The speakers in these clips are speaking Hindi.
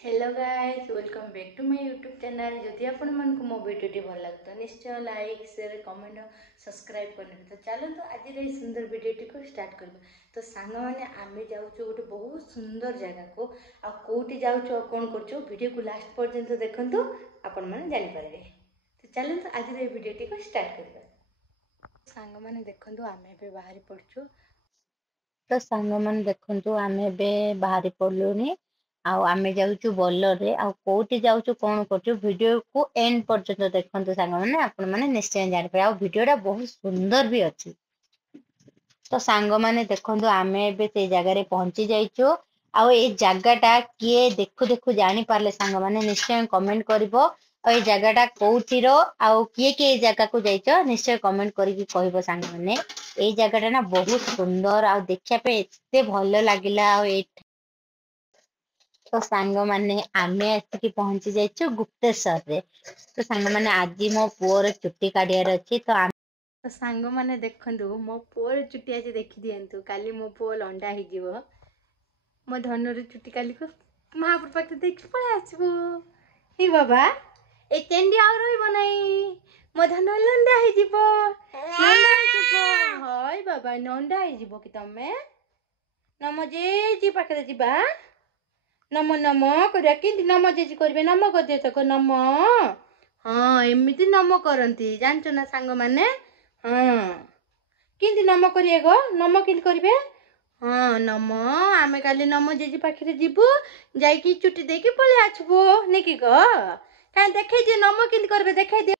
Hello guys, welcome back to my YouTube channel. जदि आपण मन को मो वीडियो भल लगता निश्चय लाइक शेयर कमेंट सब्सक्राइब करने। तो चलते आज ये सुंदर वीडियो को स्टार्ट करबा। तो सांग मैंने आमे जाऊँ गोटे बहुत सुंदर जगह को आउटी जाऊँ कौन कर वीडियो को लास्ट पर्यंत देखु आपण मैंने जानीपारे। तो चलते आज ये वीडियो को स्टार्ट करबा। सांग मैंने देखु आमे भी बाहरी पड़छु। तो सांग मैंने देखु आमे भी बाहरी पड़लुनी आमे जाऊँ बोलर रे आउटी जाऊँ कौन कर वीडियो को एंड पर्यंत देखते सांग मैंने आपण मैंने निश्चय जानीपारे। आ वीडियोटा बहुत सुंदर भी अच्छी। तो सांग मैंने देखु आमे एबे से जगह पहुंची जाइछो। आ ए जगहटा किए देखु देखु जानी पारले सांग मैंने निश्चय कमेंट करिवो। ए जगहटा कोउटीर आउ किए किए जगह को जाइछो निश्चय कमेंट करिकि कहबो सांग मैंने। ए जगहटा ना बहुत सुंदर आ देखिया पे एते भलो लागिला। आ तो सांग मैंने आमे आसिकी पहुंची जाइछो गुप्तेश्वर रे। तो सांग मैंने आज मो पुओर चुट्टी काटियार अच्छी। तो सांग मैंने देखु मो पुओर चुट्टी आज देखी दियंतु। काली मो पुओ लंडा हो मो धनुर चुट्टी काली को महापुर पाखे देख पड़े आसबो। हे बाबा ए चेंडी आ रही नहीं मो धनु लंडा हाय बाबा नंडा कि तमे नम जे पाखे जीवा नम नम करिया कि नम जेजी करेंगे नम कर दिए तक नम। हाँ एमती नम करती जानच ना सांग मैंने। हाँ कि नम करिए गो नम कि करेंगे। हाँ नम आम काली नम जेजी पाखे जीवु जाकि चुट्टी देकी पलि आसबु नहीं कि ग कहीं देखे दिए नम कि करेंगे देखे दिए।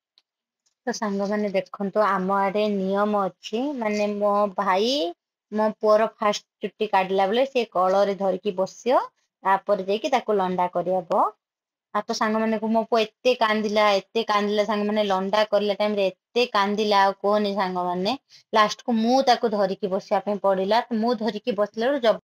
तो सांग मैंने देखो आम आड़े नियम अच्छी माने मो भाई मो पुअर फास्ट चुट्टी काटला बेले से कलरे धरिकी बसियो तापर जाकि ताको लंडा करहब। आ तो सांग मैंने मो पुओ एते कांदिला सांग मैंने लंडा करले टाइम रे एते कांदिला कोनी सांग मैंने लास्ट को मु ताको धरिकी बसिया पे पड़िला। मु धरिकी बसले जब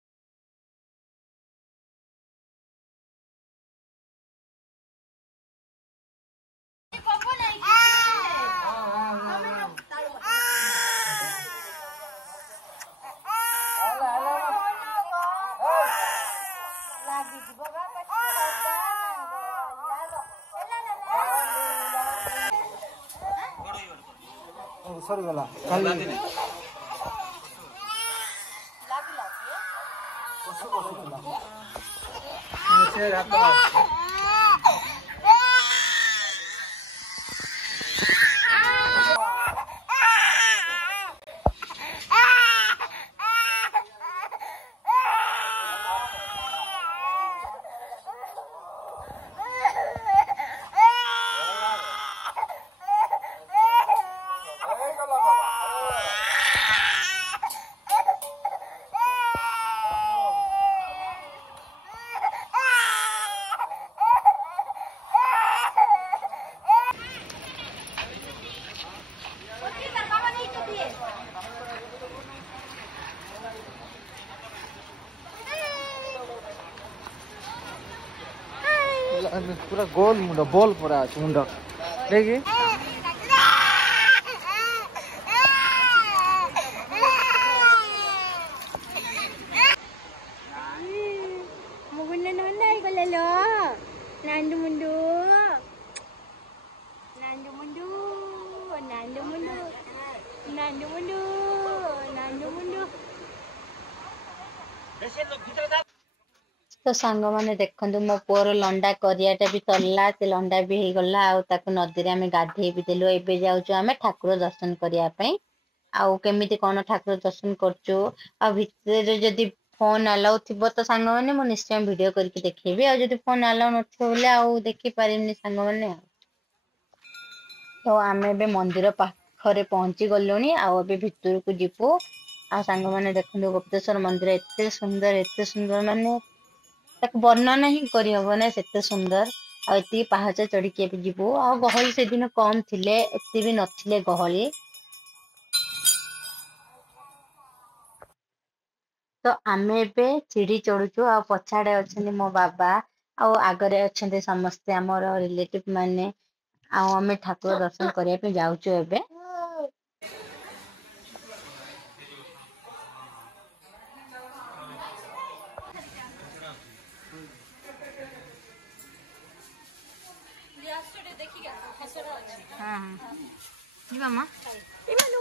सरीगला काली पूरा गोल मुंड बॉल पूरा मुंड देखी नांदु मुंडू नांदु मुंडू नांदु मुंडू नांदु मुंडू नांदु मुंडू। तो सांग मैंने देखो मो पुअर लंडा करियाटा भी सरला से लंडा भी हो गला नदी में आम गाधे भी देलु। एबे जाऊँ आम ठाकुर दर्शन करने आउ केमिति कौन ठाकुर दर्शन करचु आ भितर जदि फोन अलाउ थी तो सांग मैंने मु निश्चय वीडियो करके देखेबी। आ जदि फोन अलाउ नथिबो आउ देखि पारिनी सांग मैंने। तो आम ए मंदिर पाखरे पहुंची गलुनी आउ ए भितर को जीवु। आ सांग मैंने देखो गुप्तेश्वर मंदिर एते सुंदर माने वर्णना ही करहब ना सेते सुंदर आती पहाच चढ़ी जीवु। आ गहली से दिन कम थिले एते भी नथिले गहली। तो आम एबे सीढ़ी चढ़ुचु आ पछाड़े अच्छे मो बाबा आगरे अच्छे समस्ते आमर रिलेटिव माने आमे ठाकुर दर्शन करने जाऊचु एबे। हाँ ଯିବା ମା ଏମାନୁ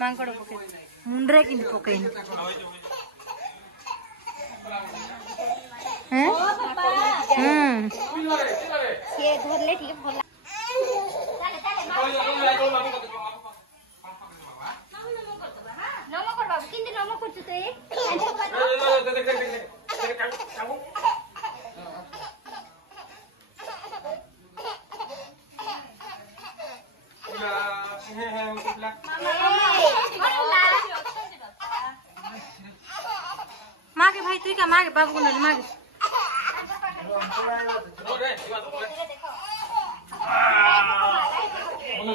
ମାଙ୍କଡ଼ ପକେଇ ମୁଣ୍ଡରେ କିନ୍ତୁ ପକେଇନି ସିଏ ଧରଲେ ଟିକେ ଭଲ ନମ କର ବାବୁ କେମିତି ନମ କରୁଛୁ ତ मागे भाई तू क्या मागे बाबू को नहीं मागे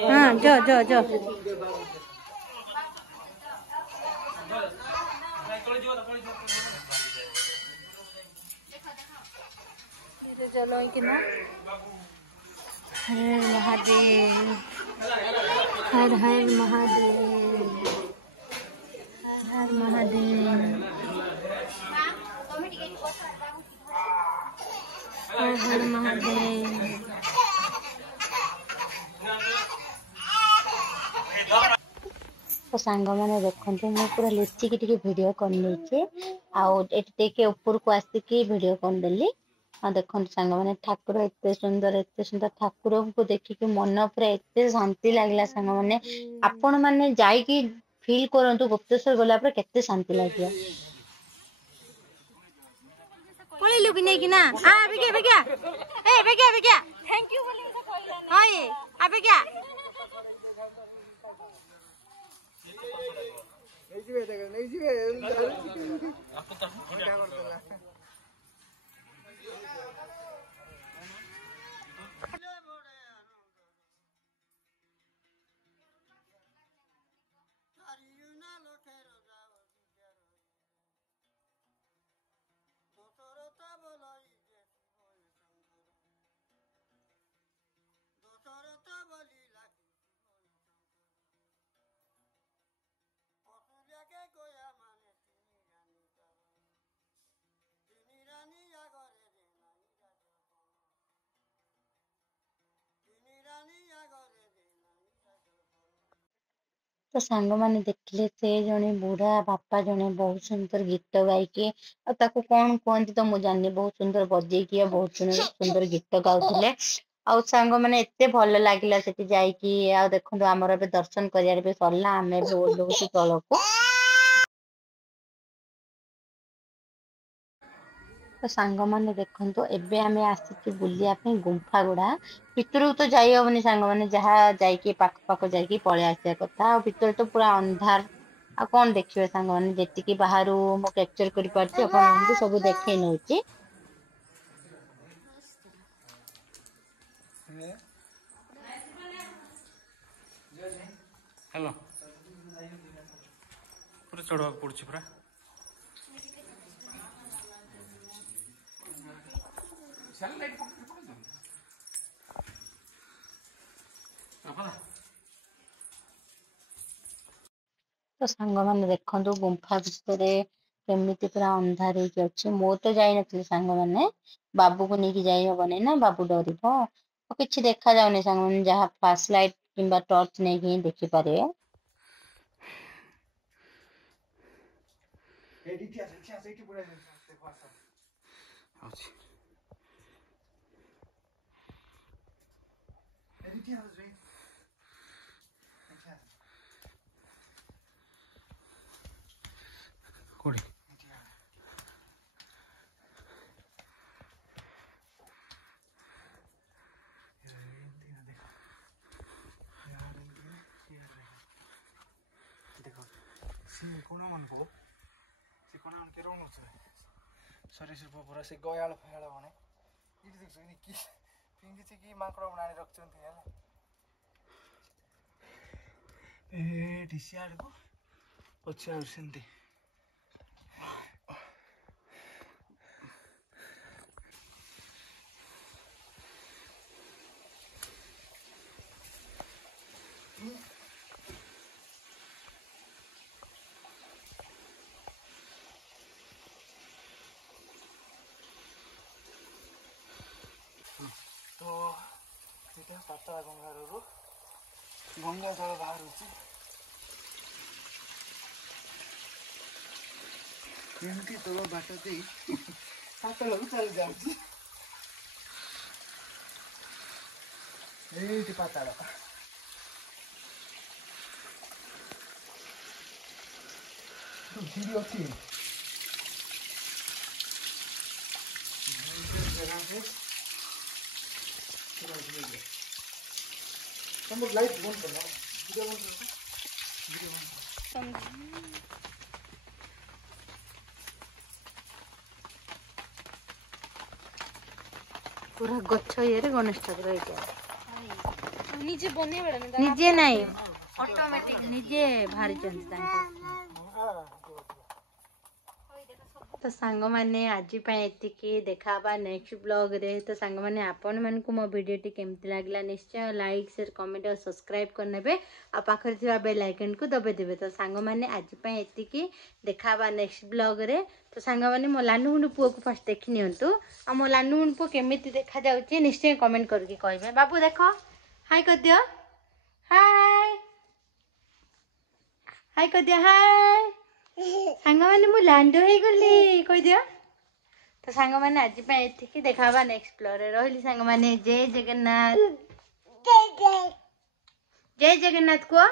हाँ जो जो जो चलो कि ना हर महादेव हर हर महादेव हर हर महादेव हर हर महादेव तो सांग मैंने देखते मुझे पूरा लुचिकी टे भिड कर आटे ऊपर को आसिकी भिड करदेली हाँ देखो सांग मैंने ठाकुर एत सुंदर ठाकुर को देखिकी मन पूरा एत शांति लगला सांग मैंने आपण मैंने जाइकी फील करंतु गुप्तेश्वर गला पर केते शांति लागियो पळेलु कि नै कि ना आ बेगिया बेगिया ए बेगिया बेगिया थैंक यू बोली से कहला ना हां ये आ बेगिया नहीं जीवे देखो नहीं जीवे आपको तो क्या करतला तो सांग मैंने देखले से जने बुढ़ा बापा जने बहुत सुंदर गीत गायके कौन कहती तो मुझे जानी बहुत सुंदर बजेकी बहुत सुंदर गीत गाउले आ सांग मैंने एते भल लगिला सेठी जाइकी आ देखंतु हमर बे दर्शन करियार बे सरला हमें भी ओल्लोसी तळको तो सांग मैंने देखो एबे आमे आसिकी बुलिया पे गुंफा गुड़ा भितर तो जाई हबनी सांग मैंने जहाँ जाइकी पाख पाख जाइकी पळे आसिया कथा भितर तो पूरा अंधार आ कौन देखिए सांग मैंने जेतिकी बाहरु मो कैप्चर करि पारछि अपन सब देखै नउछि हेलो पूरा चढ़वा पड़छ पूरा चल लाइट पकड़ तो सांग मैंने देखो गुंफा भितर केमिति पूरा अंधार हो अच्छे मो तो जाई नथि सांग मैंने बाबू को लेकिन जाई हबनी ना बाबू डरिबो तो किछि देखा जाउनी सांग मैंने जहाँ फ्लैश लाइट किंबा टॉर्च नहीं ही देखि पारे एटी पूरा देखो अच्छा एटी रे कोड़ी देखो सी कोना मन को सी कोना मन के रंग छ सरी सुप पूरा से गयाल फयाल भने इति देख्छ नि कि पिंगी चाहिँ कि माकडा बनाएर राख्छन् थिए हैन ए ढिसियाड को पछि आउँछन्ती तो सातला गंगारू गंगा जल बाहर एमती तल बाट सातला चली जाऊँगी ये पाताल सीढ़ी अच्छी लाइट बंद करना वीडियो बंद पूरा गच्छ ये गणेश ठाकुर निजे बने निजे नहीं ऑटोमेटिक निजे भारी चंद तो सांग मैंने आज ये देखा नेक्स्ट ब्लॉग रे तो सांग मैंने आपण मन को मो वीडियो टी केमती लागला निश्चय लाइक शेयर कमेंट और सब्सक्राइब करने आ पाखर थिबा बेल आइकन को दबे देबे तो सांग मैंने आज ये देखा नेक्स्ट ब्लॉग रे तो सांग मैंने मो लानु हुनु पुओ को फर्स्ट देखि नियंतु आ मो लानु हुनु पुओ केमिति देखा जाउची निश्चय कमेंट करके कहबे बाबू देखो हाय कर दियो हाय हाय कर दियो हाय सांग मैंने मु लांडो हो गली कह दियो तो सांग मैंने आज ये देखा नेक्स्ट ब्लॉग रे रही सांग मैंने जय जगन्नाथ जय जगन्नाथ को